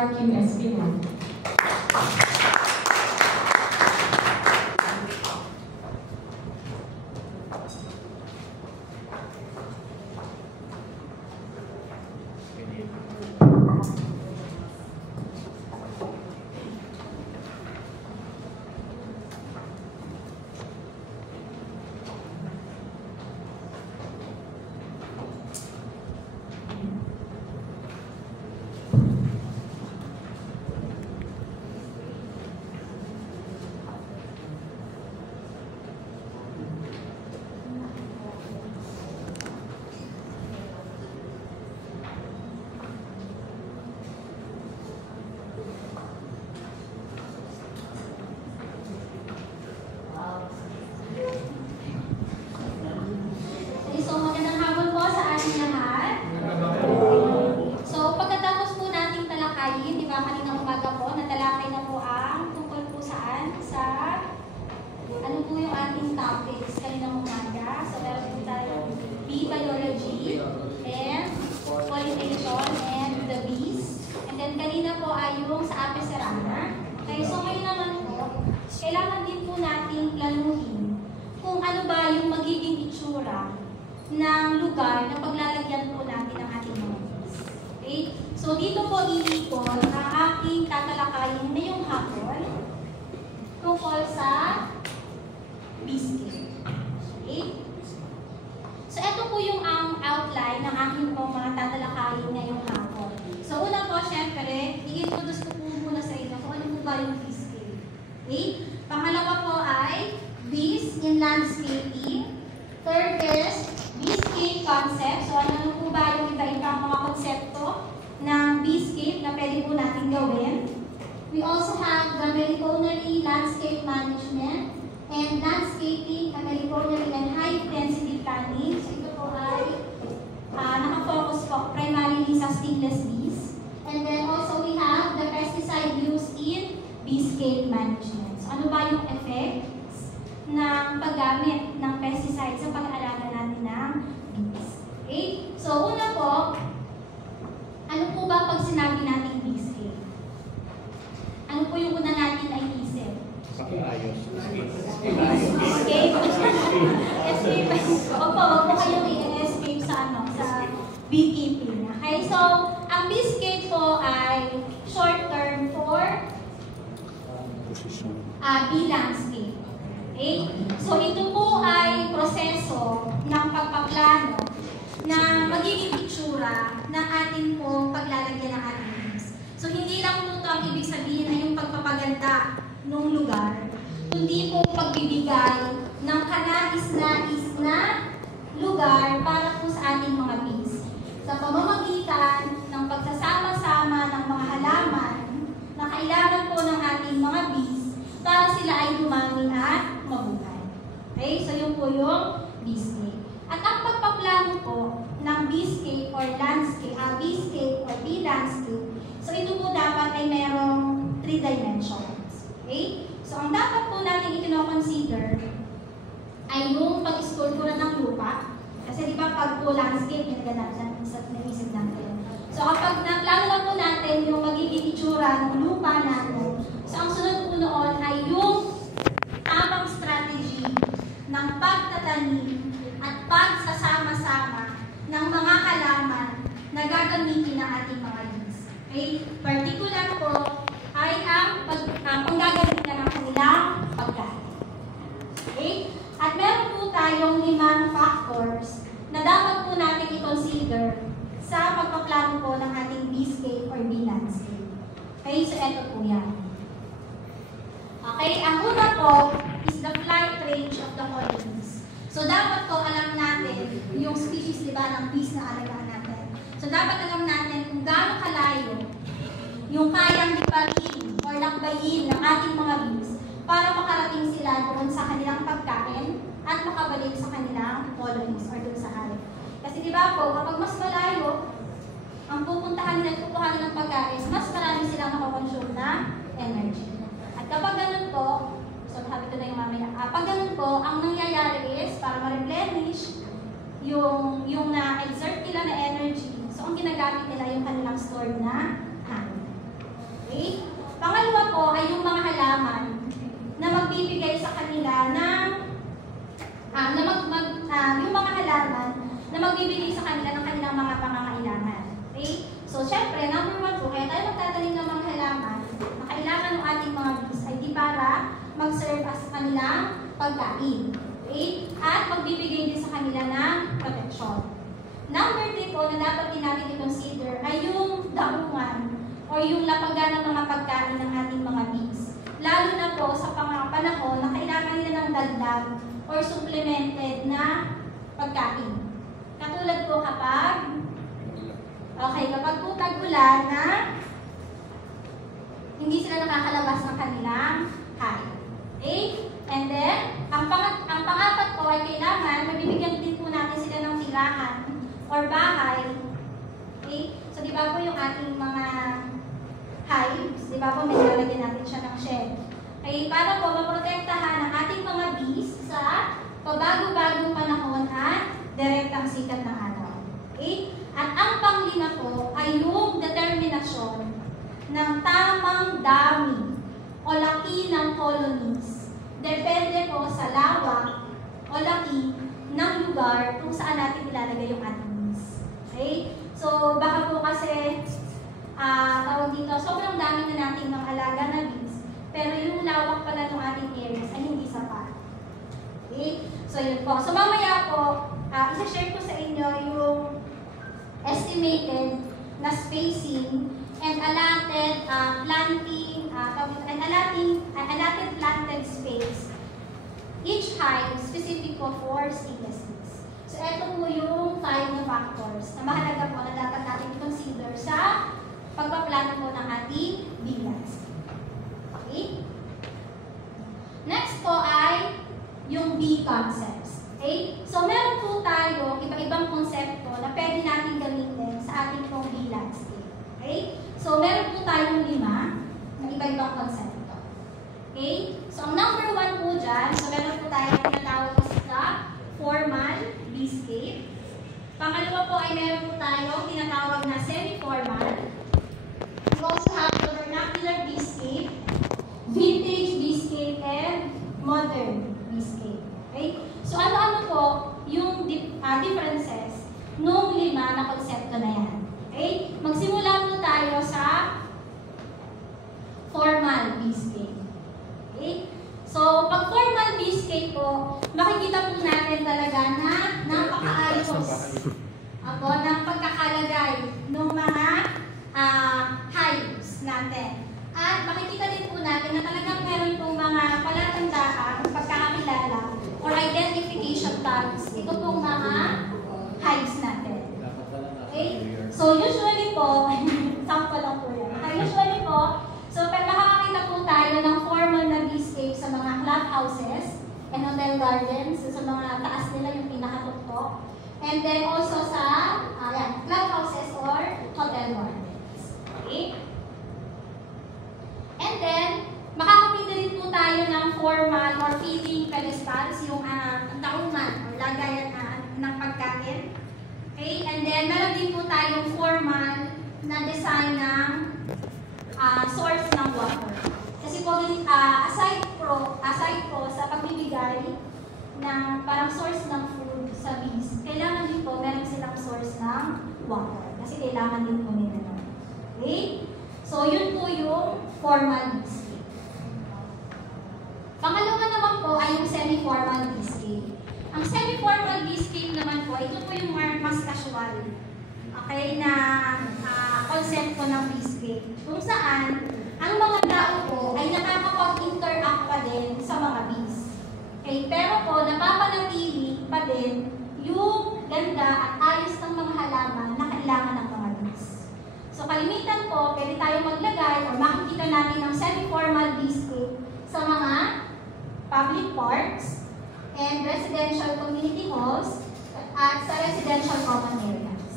Joaquin Espinal. ng lugar na paglalagyan po natin ng ating mga bees. Okay? So, dito po iikot ang aking tatalakayin ngayong hapon tungkol sa biscuit. Okay? So, ito po yung ang outline ng aking po mga tatalakayin ngayong hapon. So, una po, syempre, i-introduce ko po muna sa inyo kung ano po ba yung biscuit. Okay? Pangalawa po ay bees in landscaping. Third is beescape concept. So, ano po ba yung iba-ibang mga konsepto ng beescape na pwede po natin gawin? We also have the meliponiary landscape management and landscaping, meliponiary and high-density planning. So, ito po ay nakafocus po primarily sa stingless bees. And then also we have the pesticide use in beescape management. So, ano ba yung effects ng paggamit ng pesticide sa pag-aalaga natin ng bees? Okay? So, una po, ano po ba pag sinabi natin beescape? Ano po yung una natin na iisip? Pakiayos. Escape. Escape. Opo, wag po kayong i-escape sa beekeeping. Okay? So, ang beescape po ay short term for bee landscape. Okay? So, ito po ay proseso ng pagpaplano na magiging itsura ng ating pong paglalagyan ng ating bees. So, hindi lang po ito ang ibig sabihin na yung pagpapaganda ng lugar, kundi po pagbibigay ng kanais-nais na lugar para po sa ating mga bees. Sa pamamagitan ng pagsasama-sama ng mga halaman na kailangan po ng ating mga bees para sila ay dumami at mabuhay. Okay? So, yun po yung beescape. At ang pagpaplano po ng beescape or landscape, beescape or bee landscape, so ito po dapat ay merong 3 dimensions. Okay? So, ang dapat po natin i-consider ay yung pag-sculptura ng lupa. Kasi di ba pag po landscape, yung naisip natin. So, kapag naplano lang po natin yung magiging itsura ng lupa natin, so ang sunod po noon ay yung tamang strategy ng pagtatanim at pagsasama-sama ng mga halaman na gagamitin ng ating mga bees. Okay? Particular po ay ang panggagamitan ng kanilang pagkain. Okay? At meron po tayong 5 factors na dapat po natin i-consider sa pagpaplano po ng ating beescape or bee landscape. Okay? So, eto po yan. Okay? Ang una po is the flight range of the colonies. So, dapat po alam natin yung species, di ba, ng bees na alagaan natin. So, dapat alam natin kung gaano kalayo yung kayang lipatin or lakbayin ng ating mga bees para makarating sila doon sa kanilang pagkain at makabalik sa kanilang colonies or doon sa hive. Kasi di ba po, kapag mas malayo ang pupuntahan nila at kukuhanin ng pagkain, mas marami silang makakonsume na energy. At kapag ganun po, so sabi ko na yung mamaya, pag ganun po, ang nangyayari is para ma-replenish yung na-exert nila na energy, so ang ginagamit nila yung kanilang stored na honey. Okay? Pangalawa po ay yung mga halaman na magbibigay sa kanila ng yung mga halaman na magbibigay sa kanila ng kanilang mga pangangailangan. Okay? So, syempre, number 1 po, kaya tayo magtatanim ng mga halaman na kailangan ng ating mga bees ay di para mag-serve as kanilang pagkain. Okay? At magbibigay din sa kanila ng protection. Number 3 po na dapat din natin i-consider ay yung daungan o yung lapagan ng mga pagkain ng ating mga bees. Lalo na po sa panahon na kailangan nila ng dagdag or supplemented na pagkain. Katulad po kapag po tag-ulan na hindi sila nakakalabas ng kanilang hive. Okay? And then, ang pang-apat po ay kailangan mabibigyan din po natin sila ng tirahan or bahay. Okay? So, di ba po yung ating mga hives, di ba po may lalagyan natin siya ng shed. Okay? Para po maprotektahan ang ating mga bees sa pabago-bagong panahon at direktang sikat ng araw. Okay? At ang panglima po ay yung determinasyon ng tamang dami o laki ng colonies. Depende po sa lawak o laki ng lugar kung saan natin ilalagay yung ating bees. Okay? So, baka po kasi tawag dito, sobrang dami na natin ng alaga na bees, pero yung lawak pala ng ating areas ay hindi sapat. Okay? So, yun po. So, mamaya po, isa-share ko sa inyo yung estimated na spacing and allotted planted space. Each hive specific po for stateless bees. So, ito po yung 5 na factors na mahalaga po na dapat natin i-consider sa pagpaplano po ng ating bee landscape. Okay? Next po ay yung bee concepts. Okay? So, meron po tayo iba-ibang konsepto na pwede natin gamitin sa ating pong bee landscape. Okay? So, meron po tayong 5 na iba-ibang konsepto. Okay? So, ang number 1 po dyan, so meron po tayong tinatawag sa formal beescape. Pangalawa po ay meron po tayong tinatawag na semi-formal. We also have the vernacular beescape, vintage beescape, and modern beescape. Okay? So, ano-ano po yung differences nung 5 na konsepto na yan. Okay? Magsimula po tayo sa formal beescape. Okay? So, pag formal beescape po, makikita po natin talaga na napakaayos ng pagkakalagay ng mga hives natin. At makikita din po natin na talagang meron pong mga palatandaan, pagkakakilala, or identification tags. Ito pong mga hives natin. Okay? So, usually po, sample lang po yan. Usually po, so pag makakakita po tayo ng formal na beescape sa mga clubhouses and hotel gardens, sa mga taas nila yung pinakatuktok. And then also sa clubhouses or hotel gardens. Okay? And then, makakapita rin po tayo ng formal or feeding pedestals, yung daungan or lagayan ng pagkain. Okay? And then, meron din po tayong formal na design ng source ng water. Kasi po, aside po sa pagbibigay ng parang source ng food sa bees, kailangan din po meron silang source ng water. Kasi kailangan din po nila nun. Okay? So, yun po yung formal beescape. Pangalawa naman po ay yung semi-formal beescape. Ang semi-formal beescape naman po, ito po yung mas casual. Okay, na konsepto ng beescape. Kung saan, ang mga tao po ay nakakapag-interact pa din sa mga bees. Okay, pero po, napapanatili pa din yung ganda at ayos ng mga halaman na kailangan ng mga bees. So, kalimitan po, pwede tayo maglagay o makikita natin ang semi-formal beescape sa mga public parks and residential community halls at sa residential common areas.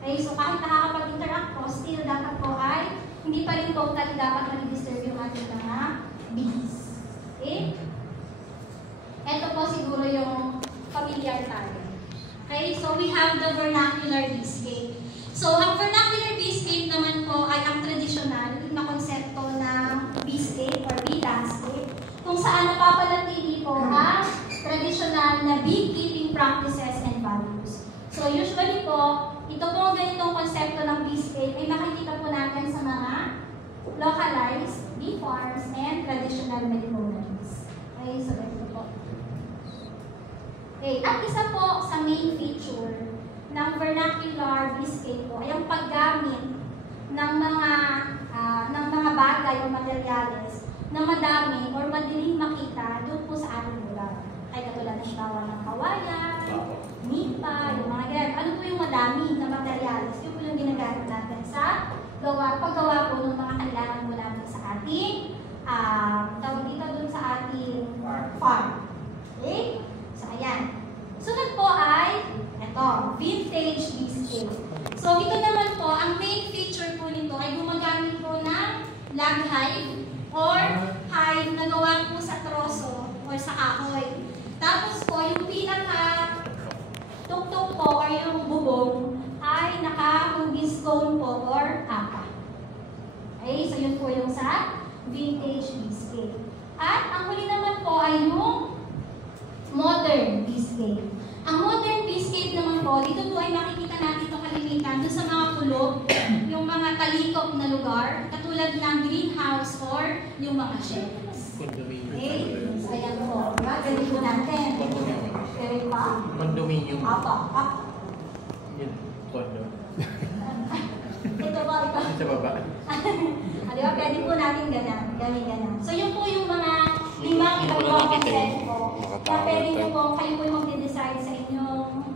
Okay, so kahit nakakapag-interact po, still dapat po ay hindi pa rin totally dapat mag-disturb yung ating mga bees. Okay? Ito po siguro yung familiar tayo. Okay, so we have the vernacular beescape. So, ang vernacular beescape naman po ay ang traditional na konsepto ito po ang ganitong konsepto ng B-scape ay makikita po natin sa mga localized bee farms and traditional meliponaries. Okay, so ito po. Okay, at isa po sa main feature ng vernacular B-scape po ay ang paggamit ng mga bagay o materyales na madami or madaling makita doon po sa ating lugar. Ay katulad ng tawa ng kawayan, nipa, yung mga ganyan. Ano po yung madami na materyales? Yun po yung ginagamit natin sa paggawa po ng mga kailangan mula sa ating tawag dito doon sa ating farm. Okay? So, ayan. Sunod po ay ito, vintage B-scape. So, ito naman po, ang main feature po nito ay gumagamit po ng log hive or hive na gawa po sa troso or sa kahoy. Tapos po, yung pinaka-tuktok po or yung bubong ay naka-hugis cone po or apa. Okay, so yun po yung sa vintage B-scape. At ang huli naman po ay yung modern B-scape. Ang modern B-scape naman po, dito po ay makikita natin ito kalimitan doon sa mga kulog, yung mga talikop na lugar, katulad ng greenhouse or yung mga sheds. Okay? So, ayan po. Ganun po natin. Okay pa? Condominium. Apa. Yun, condo. Ito ba? Ito. Sa baba. Di ba? Pwede po natin ganan. So, yun po yung mga limang iba-ibang concept po. Na pwede nyo po, kayo po yung mag-decide sa inyong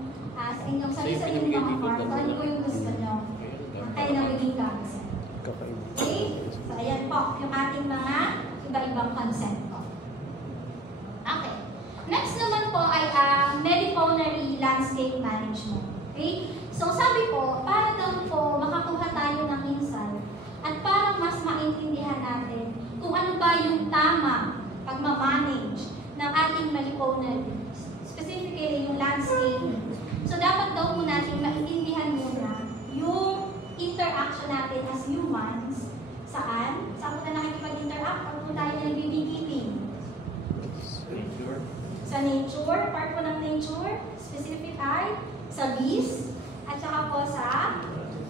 sarili-sarili mga farm. Kung ano po yung gusto nyo. Kayo na maging concept. Okay? So, ayan po, yung ating mga iba-ibang concept po. Okay. Next naman po ay meliponary landscape management. Okay? So, sabi po, para daw po makakuha tayo ng insight at para mas maintindihan natin kung ano ba yung tama pagmamanage ng ating meliponary, specifically yung landscape. So, dapat daw po natin maintindihan muna yung interaction natin as humans. Saan? Saan po na nakikipag-interact? Pag po tayo nag-beekeeping? Sa nature, part po ng nature, specific ay sa bees, at saka po sa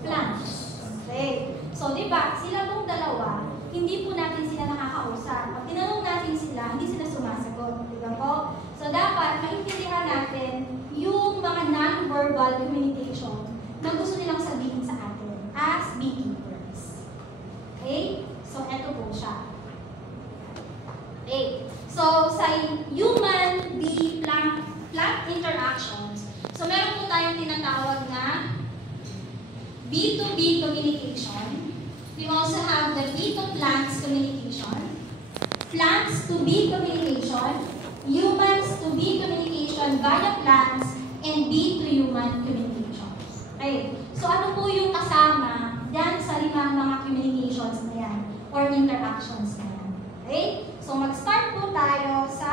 plants. Okay. So, di ba, sila pong dalawa, hindi po natin sila nakakausap. Pag tinanong natin sila, hindi sila sumasagot. Di ba po? So, dapat maintindihan natin yung mga non-verbal communication na gusto nilang sabihin sa atin as beekeepers. Okay? So, eto po siya. Okay. So, sa human-bee-plant interactions, so meron po tayong tinatawag na bee-to-bee communication. We also have the bee-to-plants communication, plants-to-bee communication, humans-to-bee communication via plants, and bee-to-human communication. Okay. So, ano po yung kasama dyan sa limang mga communications na yan or interactions na yan? Okay? So, mag-start po tayo sa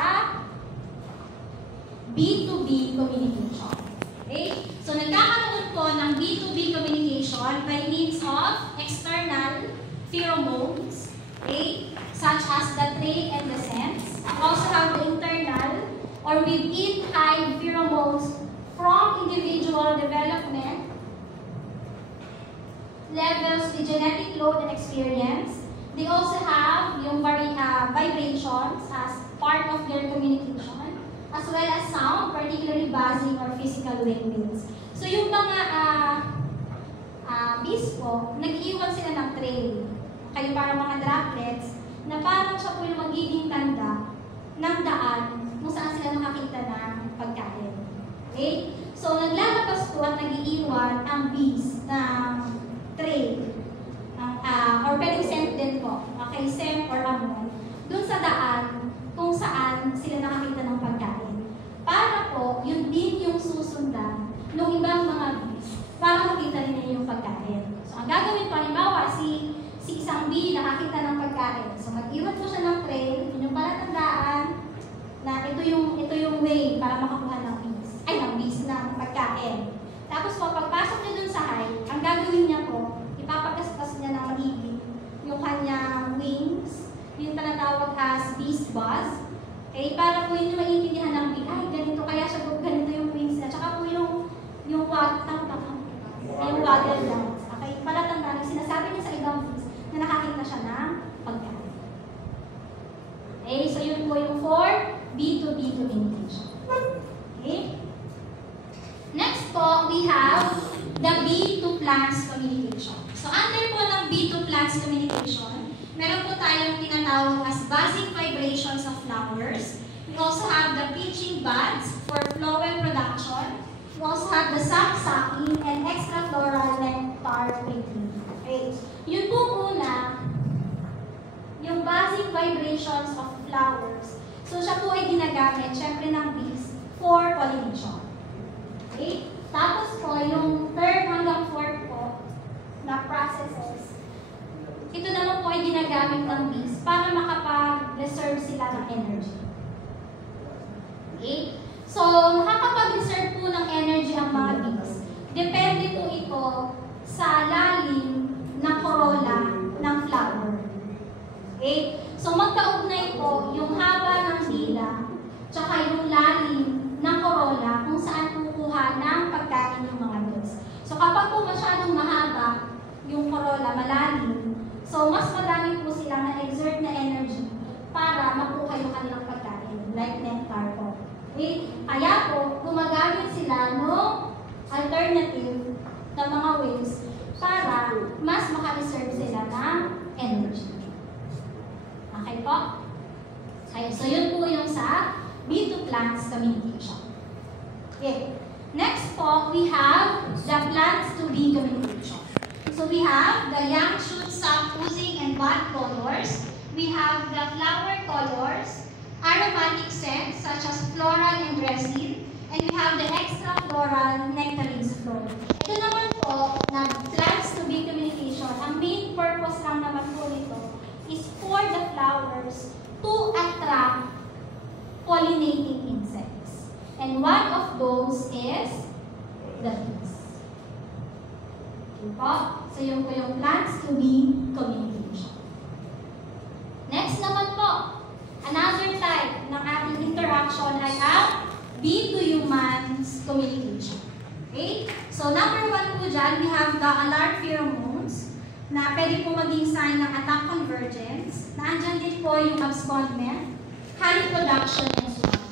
B2B communication. Okay? So, nagkakaroon po ng B2B communication by means of external pheromones, okay? Such as the trail and the scents. We also have the internal or within hive pheromones from individual development levels, the genetic load and experience. They also have yung vibrations as part of their communication, as well as sound, particularly buzzing or physical waves. So yung mga bees po, nag-iwan sila ng trail. Kayo parang mga droplets, na parang siya po yung magiging tanda ng daan kung saan sila makakita ng pagkain. Okay? So naglalabas po at nag-iiwan ang bees ng trail. Or pwedeng scent din po. Okay, scent or amoy. Doon sa daan kung saan sila nakakita ng pagkain. Para po, yun din yung susundan ng ibang mga bees para makita rin niya yung pagkain. So, ang gagawin po, halimbawa, si isang bee nakakita ng pagkain. So, mag-iwan po siya ng trail, yun yung palatandaan na ito yung way para makakuha ng bees ng pagkain. Tapos po, pagpasok niya dun sa hive, ang gagawin niya po, ipapagaspas niya ng maigi yung kanyang wings, yung tinatawag as bee's buzz. Okay, para po yun yung maintindihan ng bee, ay, ganito kaya siya po, ganito yung wings niya. Tsaka po yung communication. So under po ng B2 plants communication, meron po tayong tinatawag as basic vibrations of flowers. We also have the pitching buds for phloem production. We also have the sac-sucking and extrafloral nectar making. Okay. Yun po una, yung basic vibrations of flowers. So siya po ay ginagamit, syempre ng bees, for pollination. Okay? Tapos po, yung third hanggang fourth po na processes, ito naman po ay ginagamit ng bees para makapag-reserve sila ng energy. Okay? So, nakakapag-reserve po ng energy ang mga bees. Depende po ito sa lalim ng corolla ng flower. Okay? So, magkaugnay po yung haba ng dila tsaka yung lalim ng corolla kung saan kukuha ng pagkain yung mga bees. So, kapag po masyadong mahaba yung corolla, malalim, so mas madami po sila na-exert na energy para makuha yung kanilang pagkain, like nectar po. Okay? Kaya po, gumagamit sila ng alternative na mga ways para mas maka-reserve sila ng energy. Okay po? Okay, so yun po yung sa B2 plants communication. Okay. Next po, we have the plants to be communication. So we have the young shoot, sap, oozing, and bud colors. We have the flower colors, aromatic scents such as floral and resin, and we have the extra floral nectarines flow. Ito naman po, na plants to be communication, ang main purpose lang naman po nito is for the flowers to attract pollinating insects. And one of those is the bees. Okay po? So yung po yung plants to be communication. Next naman po, another type ng ating interaction ay ang bee to humans communication. Okay? So number one po dyan, we have the alarm pheromones na pwede po maging sign ng attack convergence. Naandyan din po yung abscondment, honey production, and so on.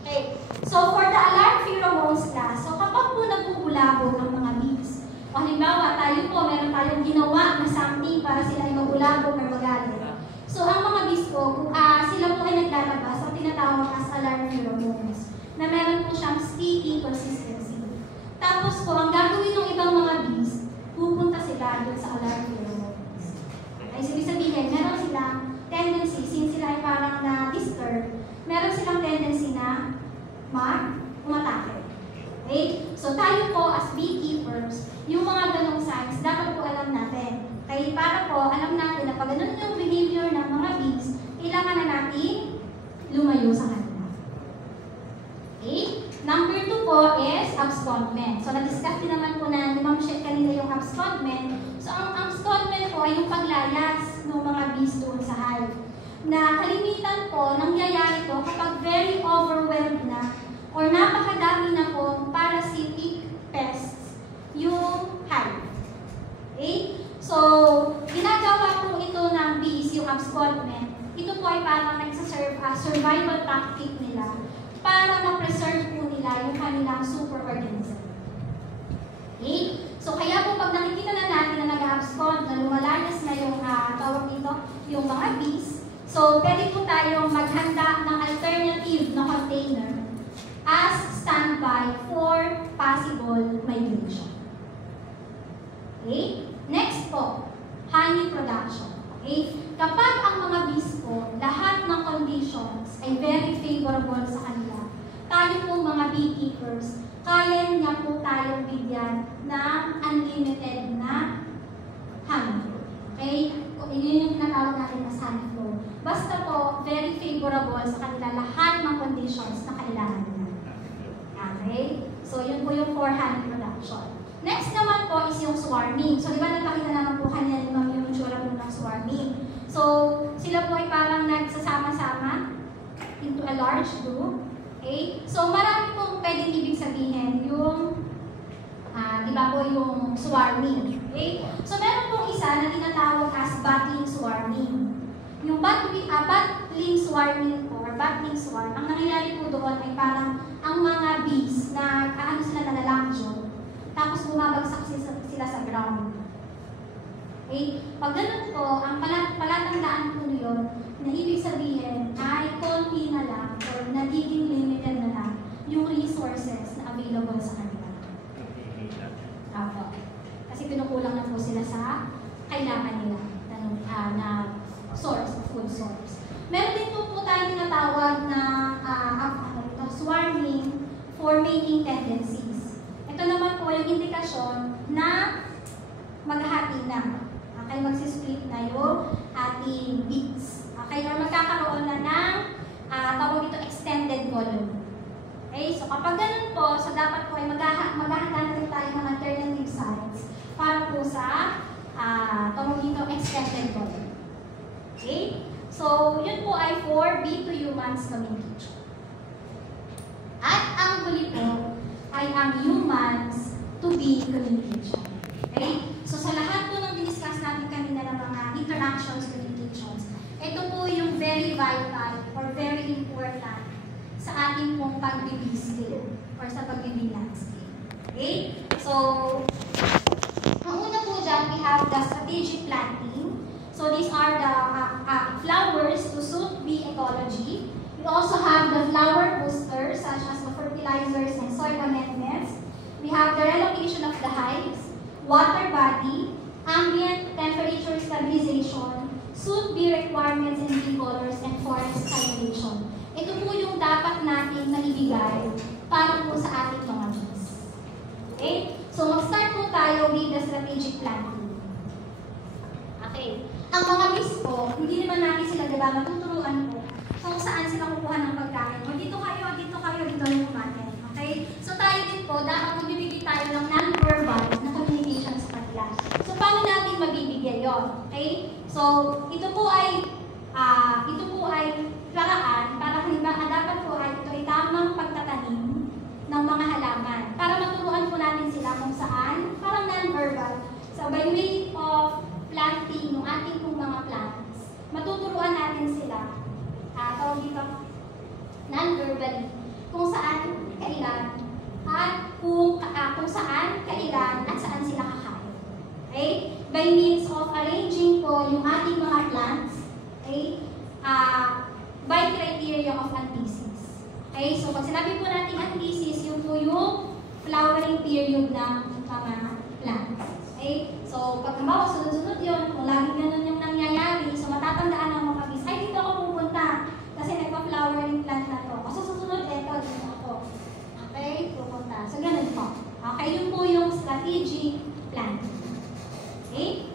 Okay. So for the alarm pheromones na, so kapag po nagpupulabo ng mga bees, o halimbawa tayo po, meron tayong ginawa na something para sila ay magulabo or magalit. So ang mga bees po, sila po ay naglalabas ang tinatawag as alarm pheromones, na meron po siyang sticky consistency. Tapos po, ang gagawin ng ibang mga bees, pupunta sila doon sa alarm pheromones. Ay, sabi sabihin, meron silang tendency, since sila ay parang na-disturb, meron silang tendency na umatake. Okay? So tayo po as beekeepers, yung mga ganong signs, dapat po alam natin. Kaya para po, alam natin na pag ganun yung behavior ng mga bees, kailangan na natin lumayo sa kanila. Okay? Number 2 po is abscondment. So na-discuss din naman po na ni Ma'am Shet kanina yung abscondment. So ang abscondment po ay yung paglayas ng mga bees doon sa hive. Na kalimitan po, nangyayari to kapag very overwhelmed na or napakadami na po parasitic pests yung hive. Okay? So, ginagawa po ito ng bees, yung abscondment. Ito po ay parang nagsaserve as survival tactic nila para ma-preserve po nila yung kanilang superorganism. Okay? So, kaya po pag nakikita na natin na nag-abscond, na lumalayas na yung tawag dito, yung mga bees, so, pwede po tayong maghanda ng alternative na container as standby for possible migration. Okay? Next po, honey production. Okay? Kapag ang mga bees po, lahat ng conditions ay very favorable sa kanila, tayo po mga beekeepers, kaya niya po tayong bigyan ng unlimited na honey. Okay? Yun yung tinatawag natin as honey flow. Basta po, very favorable sa kanila lahat ng conditions na kailangan nila. Okay? So, yun po yung for honey production. Next naman po is yung swarming. So, di ba napakita naman po kanina ni Ma'am yung tsura po ng swarming. So, sila po ay parang nagsasama-sama into a large group. Okay? So, marami pong pwedeng ibig sabihin yung, di ba po yung swarming. Okay? So, meron pong isa na tinatawag as battling swarming. Yung battling swarming po, or battling swarm, ang nangyayari po doon ay parang ang mga bees na sila na nalakjo, tapos bumabagsak sila sa ground. Okay? Pag ganun po, ang palatandaan po yun, na ibig sabihin ay konti na lang or nagiging limited na lang yung resources na available sa kanila. Apo. Kasi pinukulang na po sila sa kailangan nila na source, food source. Meron din po tayo tinatawag na swarming for mating tendencies. Ito naman po yung indikasyon na maghahati na. Okay, magsisplit na yung ating beats. Okay, or magkakaroon na ng tawag ito extended colony. Okay, so kapag ganun po, so dapat po ay maghahanda rin tayo ng alternative sites para po sa tawag ito extended colony. Okay, so yun po ay for bee to humans communication. At ang huli po ay ang humans to bee communication. Okay, so sa lahat po ng diniscuss natin kanina ng mga interactions, communications, ito po yung very vital or very important sa ating pong pag-bee skill or sa pag-bee landscape. Okay? So, ang una po dyan, we have the strategic planting. So, these are the flowers to suit bee ecology. We also have the flower boosters such as the fertilizers and soil amendments. We have the relocation of the hives, water body, ambient temperature stabilization, suit bee requirements and bee colors, and forest stimulation. Ito po yung dapat natin naibigay para po sa ating mga bees. Okay? So, mag-start po tayo with the strategic planting. Okay. Ang mga bees po, hindi naman natin sila, diba, matuturuan po kung saan sila kukuha ng pagkain. O dito kayo, dito yung kumain. Okay? So, tayo din po, dapat magbibigay tayo ng non-verbal na communication sa kanila. So, paano natin mabibigay yon? Okay? So, ito po ay paraan para halimbawa dapat po ay ito ay tamang pagtatanim ng mga halaman para maturuan po natin sila kung saan, parang non-verbal. So, by way of planting ng ating pong mga plants, matuturuan natin sila, tawag dito, non-verbally, kung saan, kailan, at kung saan, kailan, at saan sila kakain. Okay? By means of arranging po yung ating mga plants, okay, by criteria of antithesis. Okay, so pag sinabi po natin antithesis, yun po yung flowering period ng mga plants. Okay, so pag halimbawa sunod-sunod yun, kung laging ganun yung nangyayari, so matatandaan ng mga bees, ay dito ako pupunta kasi nagpa-flowering plant na to. So susunod, dito ako. Okay, pupunta. So ganun po. Okay, yun po yung strategic planting. Okay?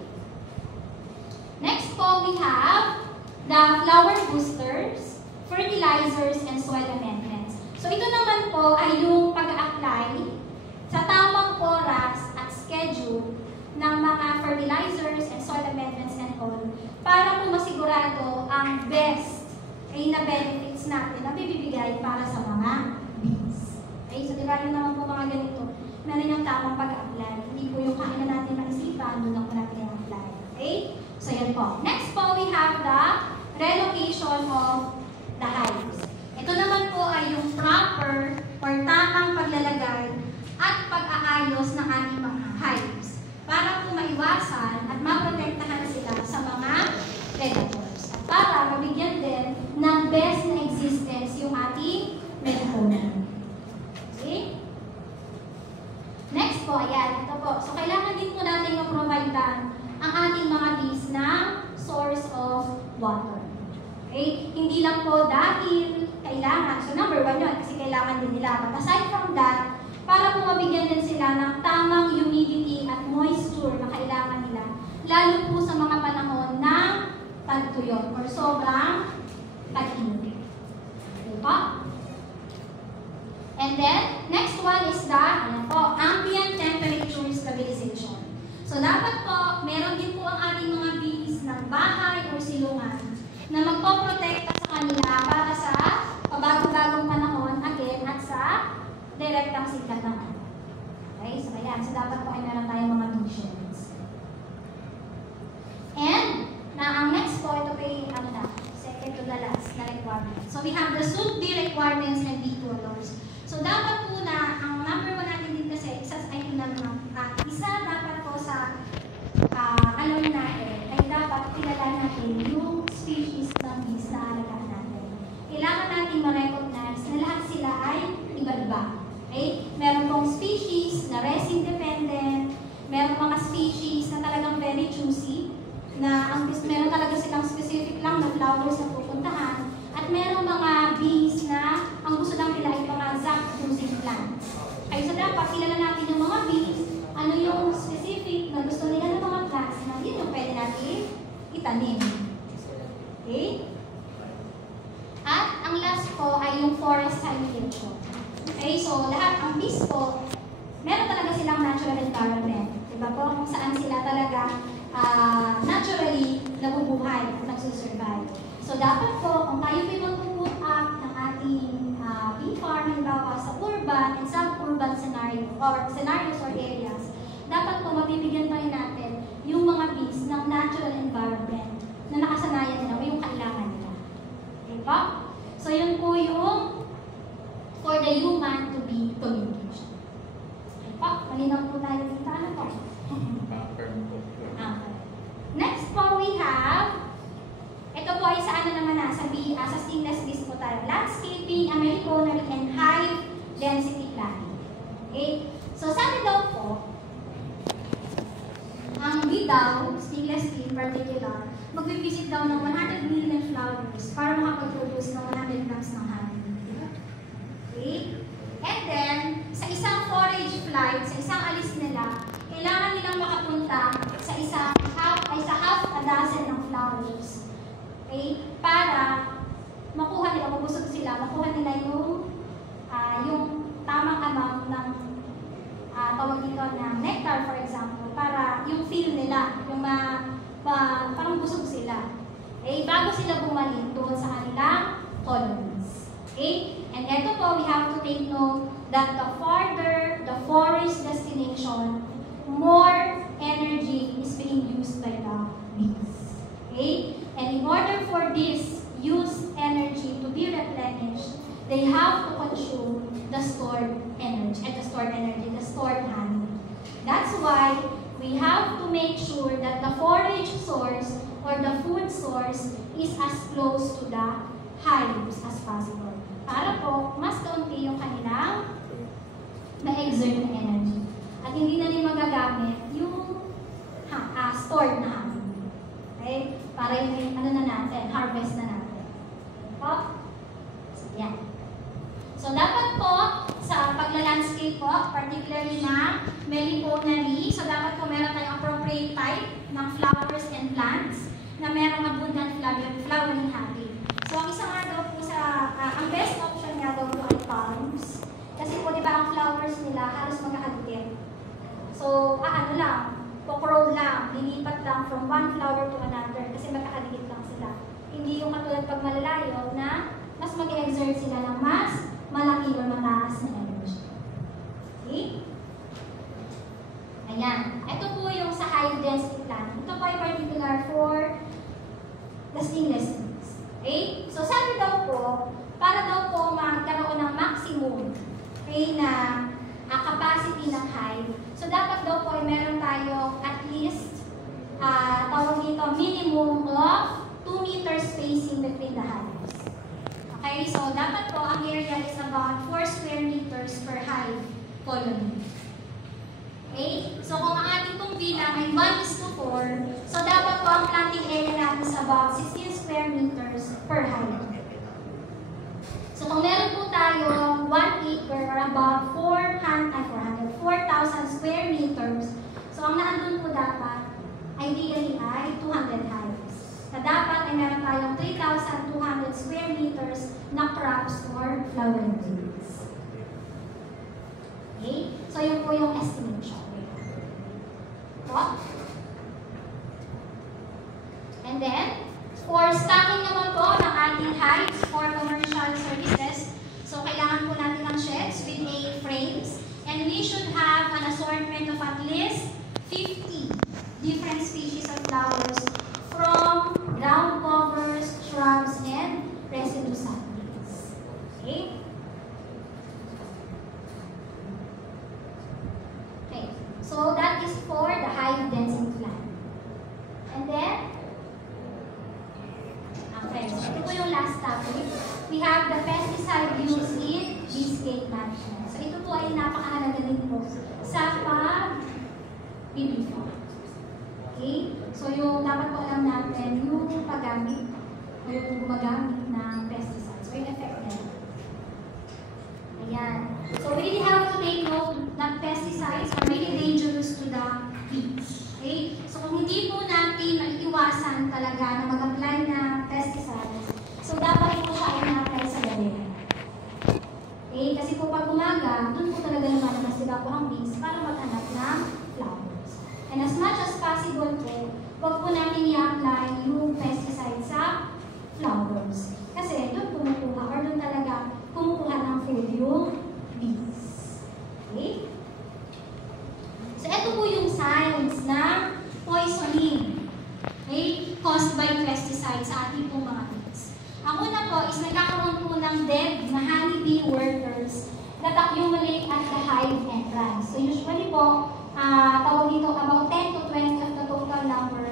Next po, we have the flower boosters, fertilizers, and soil amendments. So ito naman po ay yung pag-a-apply sa tamang oras at schedule ng mga fertilizers and soil amendments and all para po masigurado ang best na benefits natin na bibigay para sa mga bees. Okay? So diba rin naman po mga ganito, meron yung tamang pag-a-apply. Hindi po yung kainan natin maisipan, doon lang po natin i-apply. Okay? So yan po. Next po, we have the relocation of the hives. Ito naman po ay yung proper or tamang paglalagay at pag-aayos ng ating mga hives para po maiwasan at maprotektahan sila sa mga predators. At para mabigyan din ng best na existence yung ating melatonin. Okay? Next po, ayan. Ito po. So, kailangan din po natin mag-provide ang ating mga bees ng source of water. Okay? Hindi lang po dahil kailangan. So, number one yun, kasi kailangan din nila. But aside from that, para po mabigyan din sila ng tamang humidity at moisture na kailangan nila, lalo po sa mga panahon ng tagtuyot or sobrang tag-init. Okay po? And then, next one is the ambient temperature stabilization. So, dapat po, meron din po ang ating mga bees ng bahay o silungan na magpoprotekta sa kanila para sa pabago-bagong panahon again at sa direktang sikat ng araw. Okay? So, ayan. So, dapat po ay meron tayong mga tuitions. And, ang next po, ito po yung second to the last na requirement. So, we have the suit bee requirements and bee colors. So, dapat po na, ang number one natin din kasi, isa dapat po sa, na flowers na pupuntahan. At merong mga bees na ang gusto lang nila ay mga zap-producing plants. Kaya so dapat kilala natin yung mga bees, ano yung specific na gusto nila ng mga plants na yun yung pwede natin itanim. Okay? At ang last po ay yung forest sanitation. Okay, so lahat ang bees po, meron talaga silang natural environment. Diba po? Kung saan sila talaga naturally nabubuhay at nagsusurvive. So dapat po, kung tayo po mag-put up ng ating bee farm, halimbawa sa urban and sub-urban scenarios or areas, dapat po mabibigyan pa rin natin yung mga bees ng natural environment na nakasanayan nila o yung kailangan nila. Okay po? So yun po yung for the human to be communication. Okay po? Malinaw po tayo dito. Ano po? Pattern po. Okay. Next po we have, ito po ay sa ano naman na, sa stainless bees po tayo. Landscaping, Americanary, and high density planting. Okay? So sabi daw po, ang bee daw, stainless bee in particular, mag-visit daw ng 100 million flowers para makapag-produce ng 100 grams ng honey. Okay? And then, sa isang forage flight, sa isang alis nila, kailangan nilang makapunta sa half a dozen ng flowers. Okay? Para makuha nila, mabusog sila, makuha nila yung tamang amount ng tawag dito na nectar, for example, para yung feel nila, yung parang busog sila. Okay? Bago sila bumalik doon sa kanilang colonies. Okay? And ito po, we have to take note that the farther the forest destination, more energy is being used by the bees. Okay? And in order for this used energy to be replenished, they have to consume the stored energy, the stored honey. That's why we have to make sure that the forage source or the food source is as close to the hives as possible. Para po, mas kaunti yung kanilang na-exert na energy. At hindi na rin magagamit yung stored na honey. Okay? Para yung harvest na natin. Po? So, yan. So, dapat po, sa pagla-landscape po, particularly na Melliponary, so dapat po meron tayong appropriate type ng flowers and plants na merong abundant flowering habit. So, ang isa nga daw po ang best option nga daw po ay palms. Kasi po, di ba, ang flowers nila halos magkakadikit. So, pokrow lang, lilipat lang from one flower to another kasi magkakadikit lang sila. Hindi yung katulad pag malalayo na mas mag-exert sila ng mas malaki o mataas na energy. Okay? Ayan. Ito po yung sa high density plant. Ito po ay particular for the stainless bees. Okay? So sabi daw po, para daw po magkaroon ng maximum na capacity ng hive, so dapat daw po ay meron tayo at least tawag dito minimum of 2 meter spacing between the hives. Okay, so dapat po ang area is about 4 square meters per hive colony. Okay, so kung ang ating pong bilang ay 1:4, so dapat po ang planting area natin is about 16 square meters per hive. So kung meron po tayo 1 acre or about 4,000 square meters, so ang naandun po dapat ideally ay 200 hives. Na dapat ay meron tayong 3,200 square meters na crops or flowering fields. Okay? So yun po yung estimation. What? And then, for stocking naman po ng ating hives for commercial services, so kailangan po natin ng sheds with 8 frames, and we should have an assortment of at least 50 different species of flowers from ground covers, shrubs, and residue saplings. Okay? Okay. So that is for the high density plant. And then, okay, so ito po yung last topic. We have the pesticide used in beescake management. So ito po ay napakahalaga din po sa pag-bibifo. Okay? So yung dapat po alam natin yung paggamit kayo po gumagamit ng pesticides or yung effect nila. Ayan. So we really have to take note that pesticides are really dangerous to the bees. Okay? So kung hindi po natin naiiwasan talaga na mag-apply ng pesticides, so dapat po siya ay na-apply sa gabi. Okay? Kasi po pag umaga, doon po talaga lumalabas sila po ang bees para maghanap ng flowers. And as much as possible po, huwag po natin i-apply yung pesticide sa flowers. Kasi doon kumukuha or doon talaga kumukuha ng food yung bees. Okay? So, ito po yung signs ng poisoning, okay, caused by pesticides sa ating pong mga bees. Ang una po is nagkakaroon po ng dead na honeybee workers that accumulate at the hive entrance. So, usually po, tawag dito about 10 to 20 of the total number